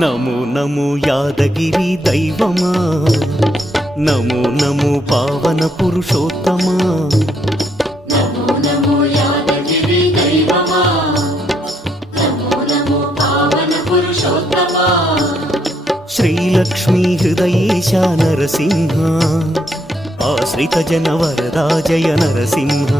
నమో నమో యాదగిరి దైవమా, నమో నమో పావన పురుషోత్తమా, నమో నమో యాదగిరి దైవమా, నమో నమో పావన పురుషోత్తమా, శ్రీలక్ష్మీ హృదయేశ నరసింహ, ఆశ్రిత జన వరదా జయ నరసింహ.